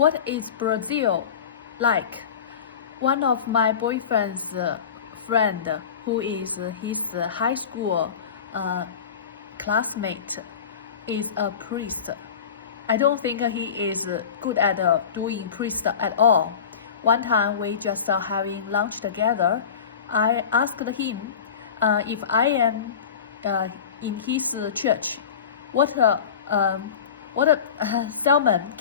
What is Brazil like? One of my boyfriend's friend, who is his high school classmate, is a priest. I don't think he is good at doing priest at all. One time we just having lunch together. I asked him if I am in his church, what sermon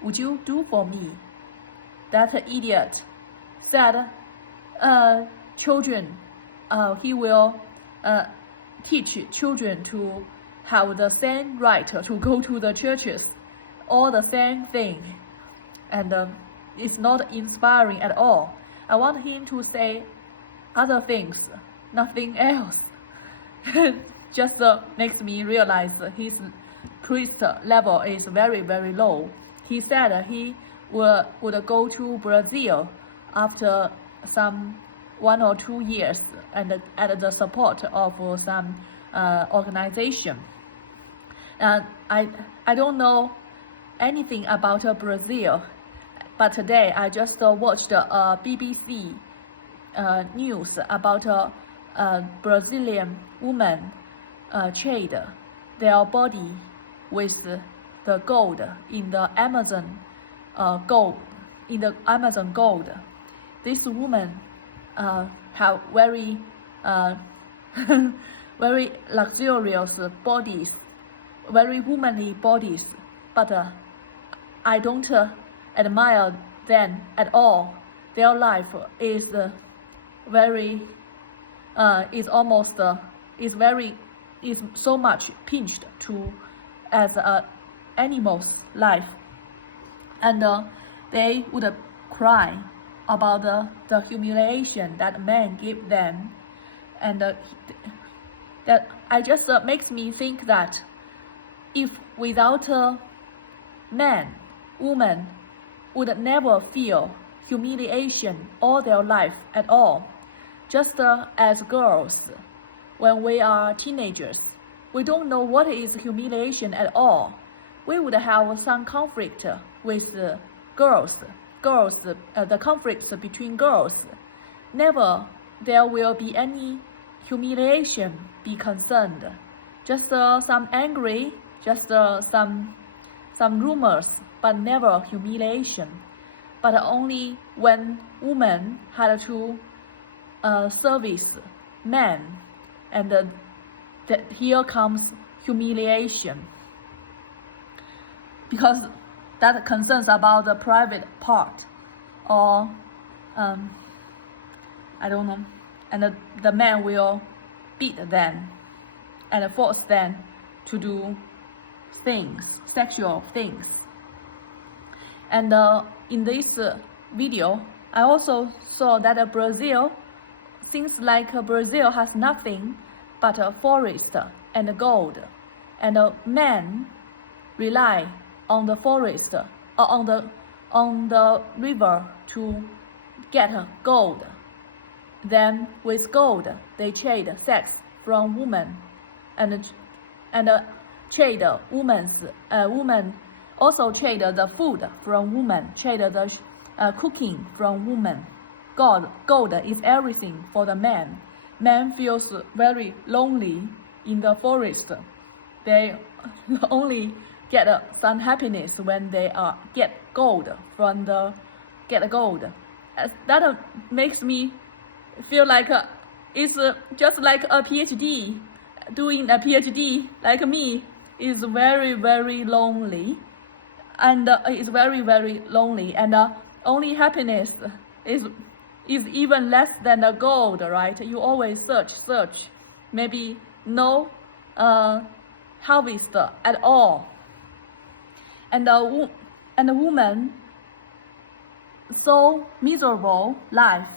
would you do for me? That idiot said, children, he will teach children to have the same right to go to the churches, all the same thing, and it's not inspiring at all. I want him to say other things, nothing else. Just makes me realize his priest level is very, very low. He said he would go to Brazil after some 1 or 2 years and at the support of some organization. And I don't know anything about Brazil, but today I just watched BBC news about a Brazilian woman trade their body with the gold in the Amazon gold. This woman have very very luxurious bodies, very womanly bodies, but I don't admire them at all. Their life is very is so much pinched to as a animal's life, and they would cry about the humiliation that men give them, and that I just makes me think that if without man, woman would never feel humiliation all their life at all. Just as girls, when we are teenagers, we don't know what is humiliation at all. We would have some conflict with girls, the conflicts between girls. Never there will be any humiliation be concerned. Just some angry, just some rumors, but never humiliation. But only when women had to service men, and that here comes humiliation, because that concerns about the private part, or I don't know, and the man will beat them and force them to do things, sexual things. And in this video, I also saw that Brazil seems like Brazil has nothing but a forest and gold, and men rely on the forest or on the river to get gold. Then with gold they trade sex from women, and trade women also trade the food from women, trade the cooking from women. Gold is everything for the man. Man feels very lonely in the forest. They only get some happiness when they get gold. That makes me feel like it's just like a PhD. Doing a PhD like me is very, very lonely, and is very, very lonely, and only happiness is even less than the gold, right? You always search, maybe no harvest at all, and the woman so miserable life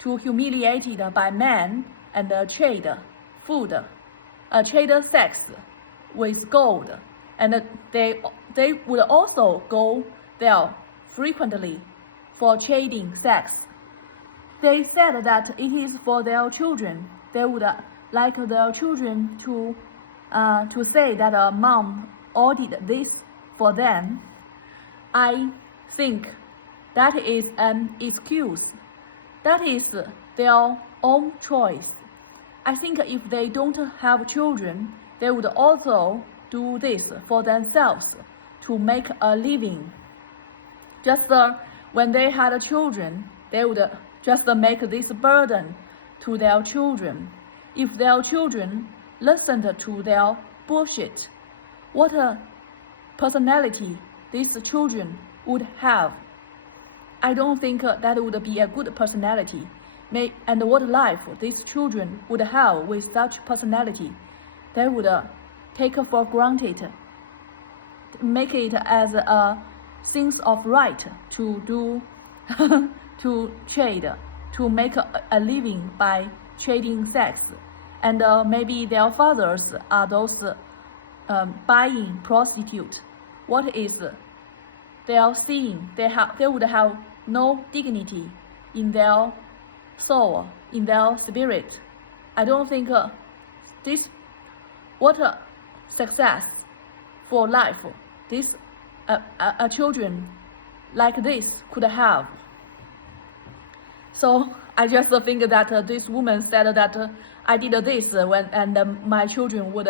to humiliated by men and trade food, trade sex with gold, and they would also go there frequently for trading sex. They said that it is for their children. They would like their children to say that mom ordered this for them. I think that is an excuse. That is their own choice. I think if they don't have children, they would also do this for themselves to make a living. Just when they had children, they would just make this burden to their children. If their children listened to their bullshit, what a personality these children would have. I don't think that would be a good personality. And what life these children would have with such personality, they would take for granted, make it as a things of right to do, to trade, to make a living by trading sex. And maybe their fathers are those buying prostitute. What is their sin? They would have no dignity in their soul, in their spirit. I don't think this what a success for life this children like this could have. So I just think that this woman said that I did this and my children would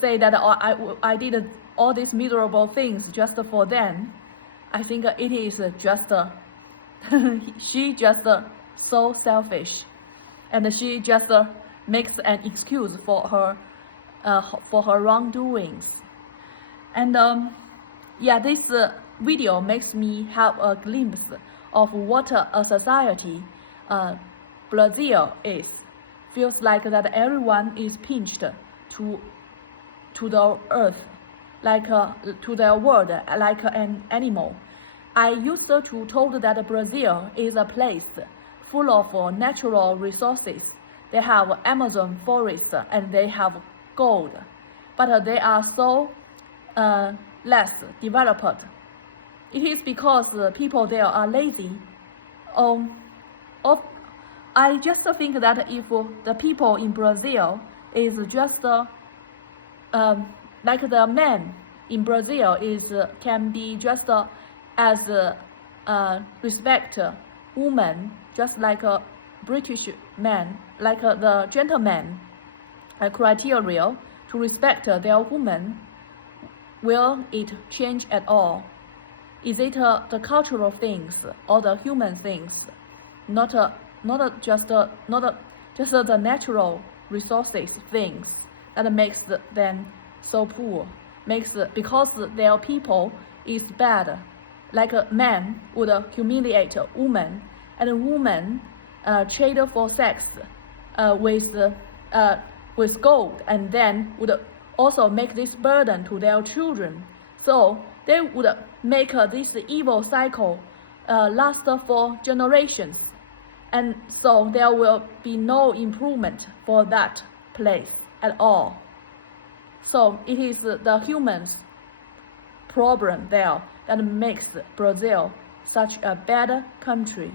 say that I did all these miserable things just for them. I think it is just she just so selfish, and she just makes an excuse for her wrongdoings. And yeah, this video makes me have a glimpse of what a society Brazil is. Feels like that everyone is pinched to the earth, like to the world, like an animal. I used to told that Brazil is a place full of natural resources. They have Amazon forest and they have gold, but they are so less developed. It is because people there are lazy. I just think that if the people in Brazil is just like the man in Brazil can be just as respect woman, just like a British man, like the gentleman criteria to respect their woman, will it change at all? Is it the cultural things or the human things? Not just the natural resources things that makes them so poor. Because their people is bad. Like a man would humiliate a woman, and a woman trade for sex with gold, and then would also make this burden to their children. So they would make this evil cycle last for generations, and so there will be no improvement for that place at all. So it is the humans' problem there that makes Brazil such a bad country.